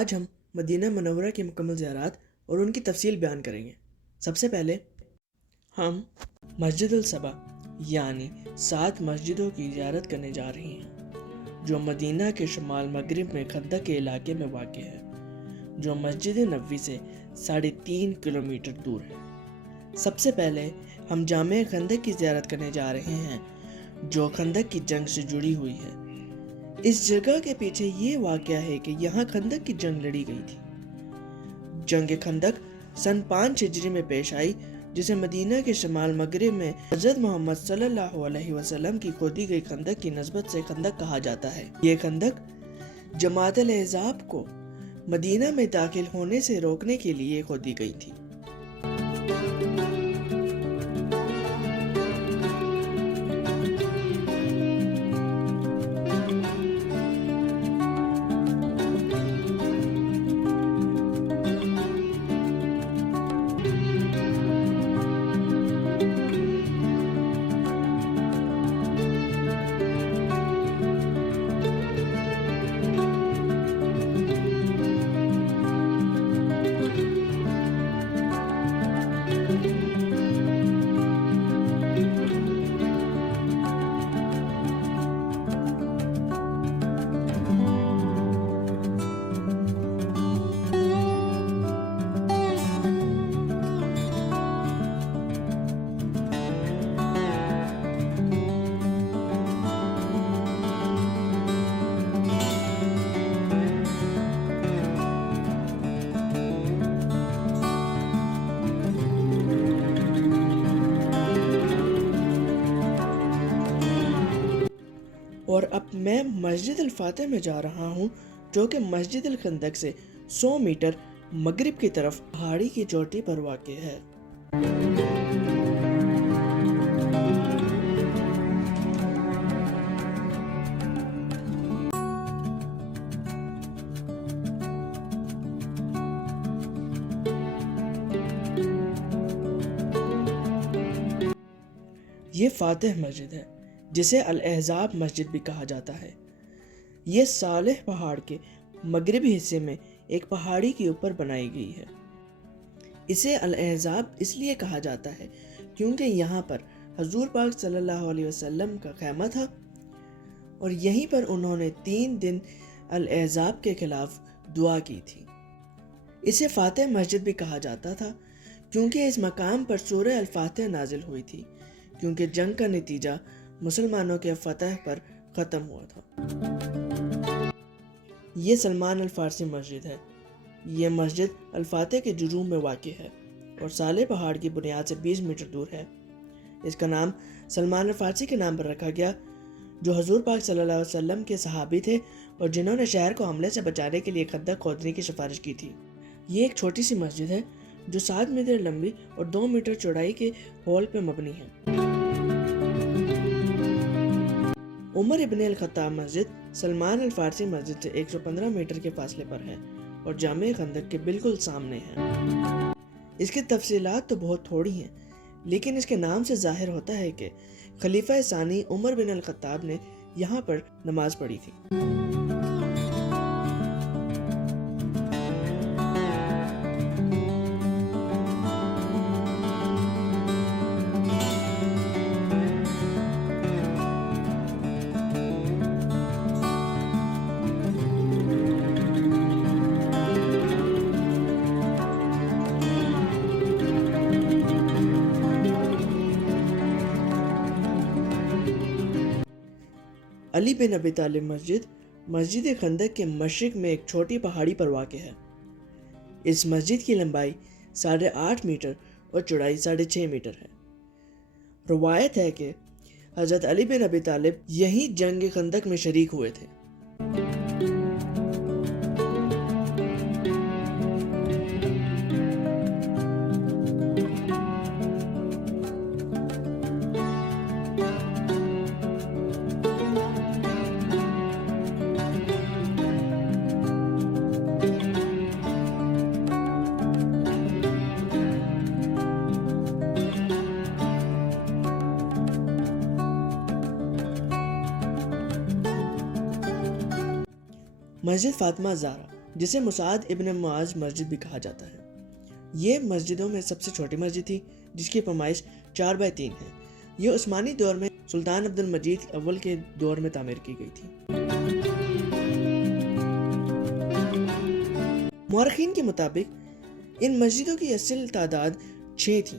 آج ہم مدینہ منورہ کی مکمل زیارات اور ان کی تفصیل بیان کریں گے۔ سب سے پہلے ہم مسجد الصبا یعنی 7 مسجدوں کی زیارت کرنے جا رہے ہیں، جو مدینہ کے شمال مغرب میں خندق کے علاقے میں واقع ہے، جو مسجد نبوی سے 3.5 کلومیٹر دور ہے۔ سب سے پہلے ہم جامع خندق کی زیارت کرنے جا رہے ہیں، جو خندق کی جنگ سے جڑی ہوئی ہے۔ اس جگہ کے پیچھے یہ واقعہ ہے کہ یہاں خندق کی جنگ لڑی گئی تھی۔ جنگ خندق سن 5 ہجری میں پیش آئی، جسے مدینہ کے شمال مغرب میں حضرت محمد صلی اللہ علیہ وسلم کی کھودی گئی خندق کی نسبت سے خندق کہا جاتا ہے۔ یہ خندق جماعت الاحزاب کو مدینہ میں داخل ہونے سے روکنے کے لیے کھودی گئی تھی۔ اور اب میں مسجد الفاتح میں جا رہا ہوں، جو کہ مسجد الخندق سے 100 میٹر مغرب کی طرف پہاڑی کی چوٹی پر واقع ہے۔ یہ فاتح مسجد ہے، جسے الاحزاب مسجد بھی کہا جاتا ہے۔ یہ صالح پہاڑ کے مغربی حصے میں ایک پہاڑی کے اوپر بنائی گئی ہے۔ اسے الاحزاب اس لیے کہا جاتا ہے کیونکہ یہاں پر حضور پاک صلی اللہ علیہ وسلم کا خیمہ تھا، اور یہیں پر انہوں نے 3 دن الاحزاب کے خلاف دعا کی تھی۔ اسے فاتح مسجد بھی کہا جاتا تھا کیونکہ اس مقام پر سورہ الفاتح نازل ہوئی تھی، کیونکہ جنگ کا نتیجہ مسلمانوں کے فتح پر ختم ہوا تھا۔ یہ سلمان الفارسی مسجد ہے۔ یہ مسجد الفاتح کے جنوب میں واقع ہے اور صالح پہاڑ کی بنیاد سے 20 میٹر دور ہے۔ اس کا نام سلمان الفارسی کے نام پر رکھا گیا، جو حضور پاک صلی اللہ علیہ وسلم کے صحابی تھے اور جنہوں نے شہر کو حملے سے بچانے کے لیے خندق کھودنے کی سفارش کی تھی۔ یہ ایک چھوٹی سی مسجد ہے جو 7 میٹر لمبی اور 2 میٹر چوڑائی کے ہال پہ مبنی ہے۔ عمر ابن الخطاب مسجد سلمان الفارسی مسجد سے 115 میٹر کے فاصلے پر ہے اور جامع خندق کے بالکل سامنے ہے۔ اس کی تفصیلات تو بہت تھوڑی ہیں، لیکن اس کے نام سے ظاہر ہوتا ہے کہ خلیفہ ثانی عمر بن الخطاب نے یہاں پر نماز پڑھی تھی۔ علی بن ابی طالب مسجد مسجد خندق کے مشرق میں ایک چھوٹی پہاڑی پر واقع ہے۔ اس مسجد کی لمبائی 8.5 میٹر اور چوڑائی 6.5 میٹر ہے۔ روایت ہے کہ حضرت علی بن ابی طالب یہی جنگ خندق میں شریک ہوئے تھے۔ مسجد فاطمہ زہرا جسے مسعد ابن معاذ مسجد بھی کہا جاتا ہے۔ یہ مسجدوں میں سب سے چھوٹی مسجد تھی جس کی پیمائش 4x3 ہے۔ یہ عثمانی دور میں سلطان عبد المجید اول کے دور میں تعمیر کی گئی تھی۔ مورخین کے مطابق ان مسجدوں کی اصل تعداد 6 تھی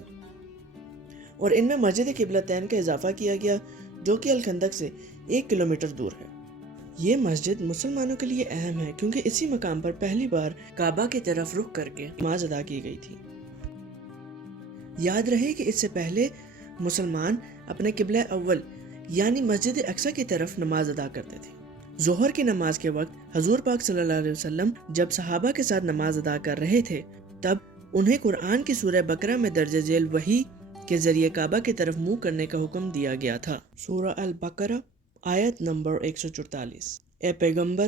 اور ان میں مسجد قبلتین کا اضافہ کیا گیا جو کہ الخندق سے 1 کلومیٹر دور ہے۔ یہ مسجد مسلمانوں کے لیے اہم ہے کیونکہ اسی مقام پر پہلی بار کعبہ کی طرف رخ کر کے نماز ادا کی گئی تھی۔ یاد رہے کہ اس سے پہلے مسلمان اپنے قبلہ اول یعنی مسجد اقصی کی طرف نماز ادا کرتے تھے۔ ظہر کی نماز کے وقت حضور پاک صلی اللہ علیہ وسلم جب صحابہ کے ساتھ نماز ادا کر رہے تھے تب انہیں قرآن کی سورہ بقرہ میں درج ذیل وحی کے ذریعے کعبہ کی طرف منہ کرنے کا حکم دیا گیا تھا۔ سورہ البقرہ آیت نمبر 144۔ اے پیغمبر،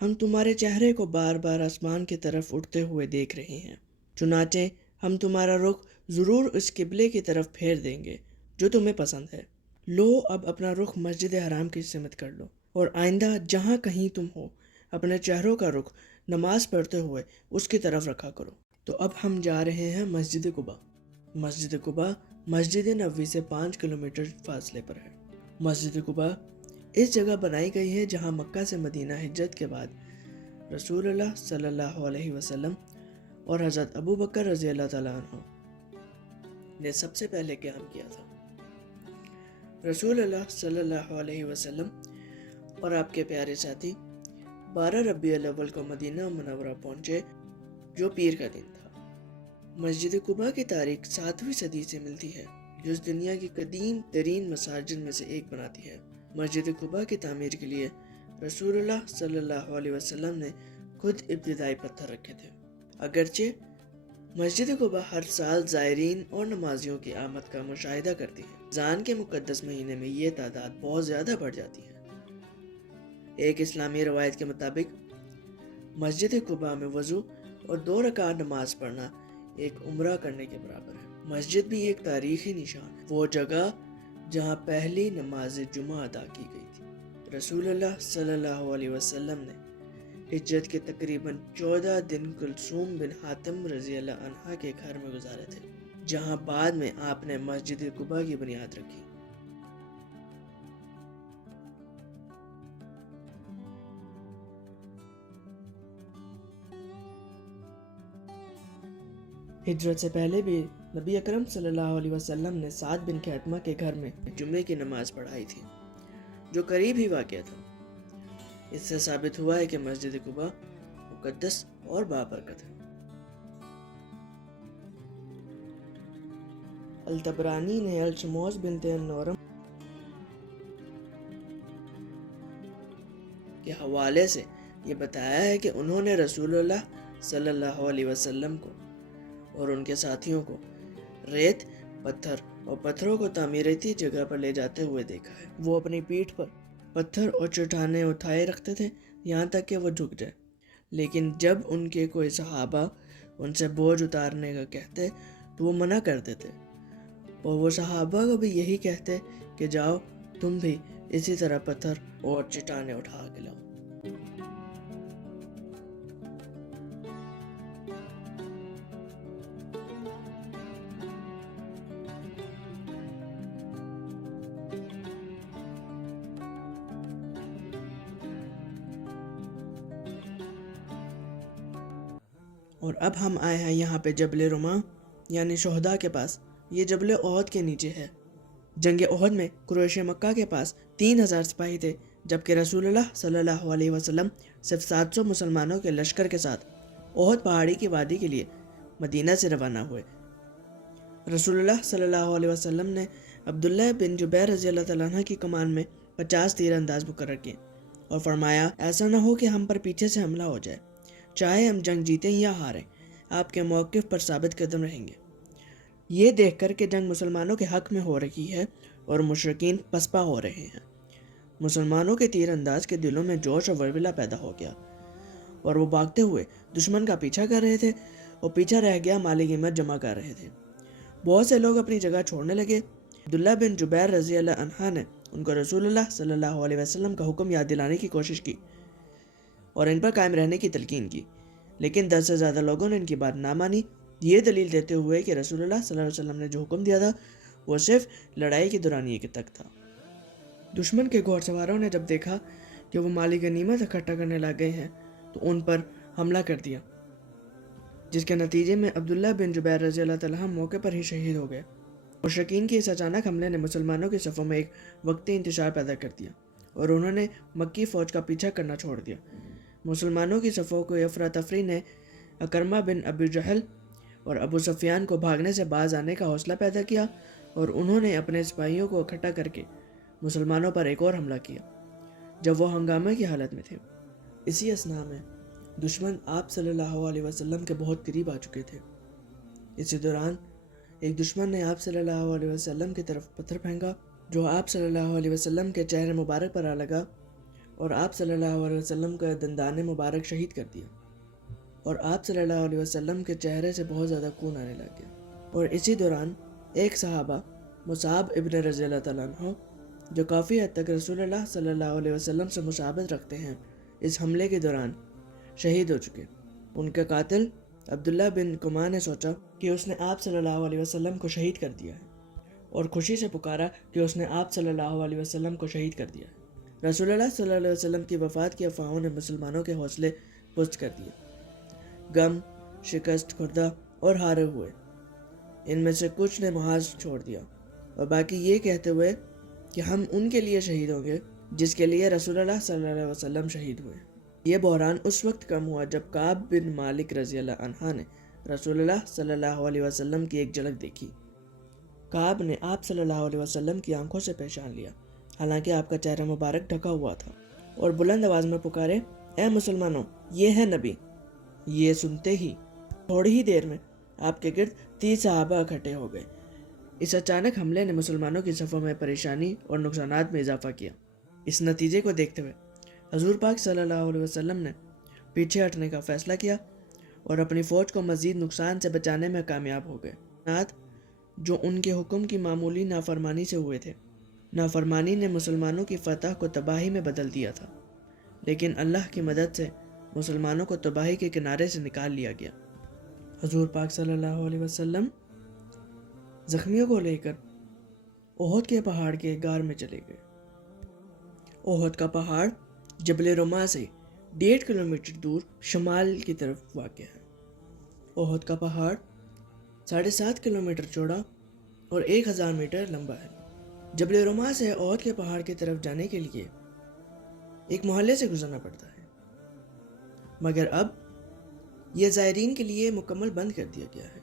ہم تمہارے چہرے کو بار بار آسمان کی طرف اٹھتے ہوئے دیکھ رہے ہیں، چنانچہ ہم تمہارا رخ ضرور اس قبلے کی طرف پھیر دیں گے جو تمہیں پسند ہے۔ لو اب اپنا رخ مسجد حرام کی سمت کر لو اور آئندہ جہاں کہیں تم ہو اپنے چہروں کا رخ نماز پڑھتے ہوئے اس کی طرف رکھا کرو۔ تو اب ہم جا رہے ہیں مسجد قباء۔ مسجد قباء مسجد نبوی سے 5 کلومیٹر فاصلے پر ہے۔ مسجد قباء اس جگہ بنائی گئی ہے جہاں مکہ سے مدینہ ہجرت کے بعد رسول اللہ صلی اللہ علیہ وسلم اور حضرت ابو بکر رضی اللہ تعالیٰ عنہ نے سب سے پہلے قیام کیا تھا۔ رسول اللہ صلی اللہ علیہ وسلم اور آپ کے پیارے ساتھی 12 ربیع الاول کو مدینہ منورہ پہنچے جو پیر کا دن تھا۔ مسجد قباء کی تاریخ 7ویں صدی سے ملتی ہے جو اس دنیا کی قدیم ترین مساجد میں سے ایک بناتی ہے۔ مسجد قباء کی تعمیر کے لیے رسول اللہ صلی اللہ علیہ وسلم نے خود ابتدائی پتھر رکھے تھے۔ اگرچہ مسجد قباء ہر سال زائرین اور نمازیوں کی آمد کا مشاہدہ کرتی ہے، رمضان کے مقدس مہینے میں یہ تعداد بہت زیادہ بڑھ جاتی ہے۔ ایک اسلامی روایت کے مطابق مسجد قباء میں وضو اور 2 رکعت نماز پڑھنا ایک عمرہ کرنے کے برابر ہے۔ مسجد بھی ایک تاریخی نشان ہے، وہ جگہ جہاں پہلی نماز جمعہ ادا کی گئی تھی۔ رسول اللہ صلی اللہ علیہ وسلم نے ہجرت کے تقریباً 14 دن کلثوم بن حاتم رضی اللہ عنہ کے گھر میں گزارے تھے، جہاں بعد میں آپ نے مسجد قباء کی بنیاد رکھی۔ ہجرت سے پہلے بھی نبی اکرم صلی اللہ علیہ وسلم نے سعد بن خیثمہ کے گھر میں جمعے کی نماز پڑھائی تھی جو قریب ہی واقع تھا۔ اس سے ثابت ہوا ہے کہ مسجد قباء مقدس اور بابرکت ہے۔ الطبرانی نے الشموس بنت النورم کے حوالے سے یہ بتایا ہے کہ انہوں نے رسول اللہ صلی اللہ علیہ وسلم کو اور ان کے ساتھیوں کو ریت، پتھر اور پتھروں کو تعمیراتی جگہ پر لے جاتے ہوئے دیکھا ہے۔ وہ اپنی پیٹھ پر پتھر اور چٹانیں اٹھائے رکھتے تھے یہاں تک کہ وہ جھک جائے، لیکن جب ان کے کوئی صحابہ ان سے بوجھ اتارنے کا کہتے تو وہ منع کر دیتے اور وہ صحابہ کو بھی یہی کہتے کہ جاؤ تم بھی اسی طرح پتھر اور چٹانیں اٹھا کے لاؤ۔ اور اب ہم آئے ہیں یہاں پہ جبل رماح یعنی شہداء کے پاس۔ یہ جبل احد کے نیچے ہے۔ جنگ احد میں قریش مکہ کے پاس 3000 سپاہی تھے، جبکہ رسول اللہ صلی اللہ علیہ وسلم صرف 700 مسلمانوں کے لشکر کے ساتھ احد پہاڑی کی وادی کے لیے مدینہ سے روانہ ہوئے۔ رسول اللہ صلی اللہ علیہ وسلم نے عبداللہ بن جبیر رضی اللہ تعالیٰ عنہ کی کمان میں 50 تیر انداز مقرر کیے اور فرمایا ایسا نہ ہو کہ ہم پر پیچھے سے حملہ ہو جائے، چاہے ہم جنگ جیتیں یا ہاریں، آپ کے موقف پر ثابت قدم رہیں گے۔ یہ دیکھ کر کہ جنگ مسلمانوں کے حق میں ہو رہی ہے اور مشرکین پسپا ہو رہے ہیں، مسلمانوں کے تیر انداز کے دلوں میں جوش اور ولولہ پیدا ہو گیا اور وہ بھاگتے ہوئے دشمن کا پیچھا کر رہے تھے اور پیچھا رہ گیا مالی قیمت جمع کر رہے تھے۔ بہت سے لوگ اپنی جگہ چھوڑنے لگے۔ عبداللہ بن جبیر رضی اللہ عنہ نے ان کو رسول اللہ صلی اللہ علیہ وسلم کا حکم یاد دلانے کی کوشش کی اور ان پر قائم رہنے کی تلقین کی، لیکن 10 سے زیادہ لوگوں نے ان کی بات نہ مانی، یہ دلیل دیتے ہوئے کہ رسول اللہ صلی اللہ علیہ وسلم نے جو حکم دیا تھا وہ صرف لڑائی کے دوران یہ تک تھا۔ دشمن کے گھوڑ سواروں نے جب دیکھا کہ وہ مالی غنیمت اکٹھا کرنے لگ گئے ہیں تو ان پر حملہ کر دیا، جس کے نتیجے میں عبداللہ بن جبیر رضی اللہ تعالیٰ عنہ موقع پر ہی شہید ہو گئے۔ مشرکین کے اس اچانک حملے نے مسلمانوں کے صفوں میں ایک وقتی انتشار پیدا کر دیا اور انہوں نے مکی فوج کا پیچھا کرنا چھوڑ دیا۔ مسلمانوں کی صفوں کو افراتفری نے اکرمہ بن ابی جہل اور ابو سفیان کو بھاگنے سے باز آنے کا حوصلہ پیدا کیا اور انہوں نے اپنے سپاہیوں کو اکٹھا کر کے مسلمانوں پر ایک اور حملہ کیا جب وہ ہنگامے کی حالت میں تھے۔ اسی اثناء میں دشمن آپ صلی اللہ علیہ وسلم کے بہت قریب آ چکے تھے۔ اسی دوران ایک دشمن نے آپ صلی اللہ علیہ وسلم کی طرف پتھر پھینکا جو آپ صلی اللہ علیہ وسلم کے چہرے مبارک پر آ لگا اور آپ صلی اللہ علیہ وسلم کا دندان مبارک شہید کر دیا، اور آپ صلی اللہ علیہ وسلم کے چہرے سے بہت زیادہ خون آنے لگ گیا۔ اور اسی دوران ایک صحابہ مصعب ابن رضی اللہ تعالیٰ عنہ جو کافی حد تک رسول اللہ صلی اللہ علیہ وسلم سے مشابہت رکھتے ہیں، اس حملے کے دوران شہید ہو چکے۔ ان کا قاتل عبداللہ بن کما نے سوچا کہ اس نے آپ صلی اللہ علیہ وسلم کو شہید کر دیا ہے اور خوشی سے پکارا کہ اس نے آپ صلی اللہ علیہ وسلم کو شہید کر دیا ہے۔ رسول اللہ صلی اللہ علیہ وسلم کی وفات کی افواہوں نے مسلمانوں کے حوصلے پست کر دیے۔ غم، شکست خوردہ اور ہارے ہوئے ان میں سے کچھ نے محاذ چھوڑ دیا اور باقی یہ کہتے ہوئے کہ ہم ان کے لیے شہید ہوں گے جس کے لیے رسول اللہ صلی اللہ علیہ وسلم شہید ہوئے۔ یہ بحران اس وقت کم ہوا جب کعب بن مالک رضی اللہ عنہ نے رسول اللہ صلی اللہ علیہ وسلم کی ایک جھلک دیکھی۔ کعب نے آپ صلی اللہ علیہ وسلم کی آنکھوں سے پہچان لیا، حالانکہ آپ کا چہرہ مبارک ڈھکا ہوا تھا، اور بلند آواز میں پکارے، اے مسلمانوں، یہ ہے نبی۔ یہ سنتے ہی تھوڑی ہی دیر میں آپ کے گرد 30 صحابہ اکٹھے ہو گئے۔ اس اچانک حملے نے مسلمانوں کی صفوں میں پریشانی اور نقصانات میں اضافہ کیا۔ اس نتیجے کو دیکھتے ہوئے حضور پاک صلی اللہ علیہ وسلم نے پیچھے ہٹنے کا فیصلہ کیا اور اپنی فوج کو مزید نقصان سے بچانے میں کامیاب ہو گئے، جو ان کے حکم کی معمولی نافرمانی سے ہوئے تھے۔ نافرمانی نے مسلمانوں کی فتح کو تباہی میں بدل دیا تھا، لیکن اللہ کی مدد سے مسلمانوں کو تباہی کے کنارے سے نکال لیا گیا۔ حضور پاک صلی اللہ علیہ وسلم زخمیوں کو لے کر احد کے پہاڑ کے غار میں چلے گئے۔ احد کا پہاڑ جبل رما سے 1.5 کلومیٹر دور شمال کی طرف واقع ہے۔ احد کا پہاڑ 7.5 کلومیٹر چوڑا اور 1000 میٹر لمبا ہے۔ جبل رما سے احد کے پہاڑ کی طرف جانے کے لیے ایک محلے سے گزرنا پڑتا ہے، مگر اب یہ زائرین کے لیے مکمل بند کر دیا گیا ہے۔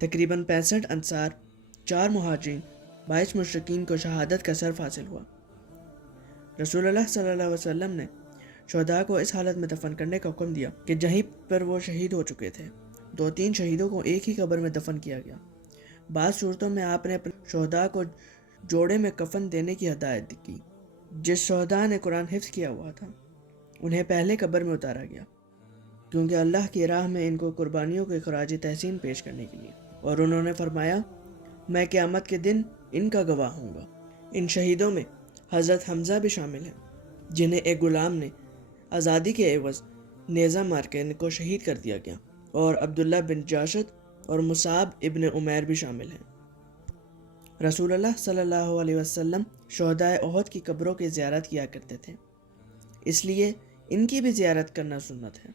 تقریباً 65 انصار، 4 مہاجرین، 22 مشرکین کو شہادت کا شرف حاصل ہوا۔ رسول اللہ صلی اللہ علیہ وسلم نے شہداء کو اس حالت میں دفن کرنے کا حکم دیا کہ جہیں پر وہ شہید ہو چکے تھے 2-3 شہیدوں کو ایک ہی قبر میں دفن کیا گیا۔ بعض صورتوں میں آپ نے اپنے شہداء کو جوڑے میں کفن دینے کی ہدایت کی۔ جس شہداء نے قرآن حفظ کیا ہوا تھا انہیں پہلے قبر میں اتارا گیا، کیونکہ اللہ کی راہ میں ان کو قربانیوں کے خراج تحسین پیش کرنے کے لیے، اور انہوں نے فرمایا، میں قیامت کے دن ان کا گواہ ہوں گا۔ ان شہیدوں میں حضرت حمزہ بھی شامل ہیں، جنہیں ایک غلام نے آزادی کے عوض نیزہ مار کے ان کو شہید کر دیا گیا، اور عبداللہ بن جاشد اور مصعب ابن عمیر بھی شامل ہیں۔ رسول اللہ صلی اللہ علیہ وسلم شہداء احد کی قبروں کی زیارت کیا کرتے تھے، اس لیے ان کی بھی زیارت کرنا سنت ہے۔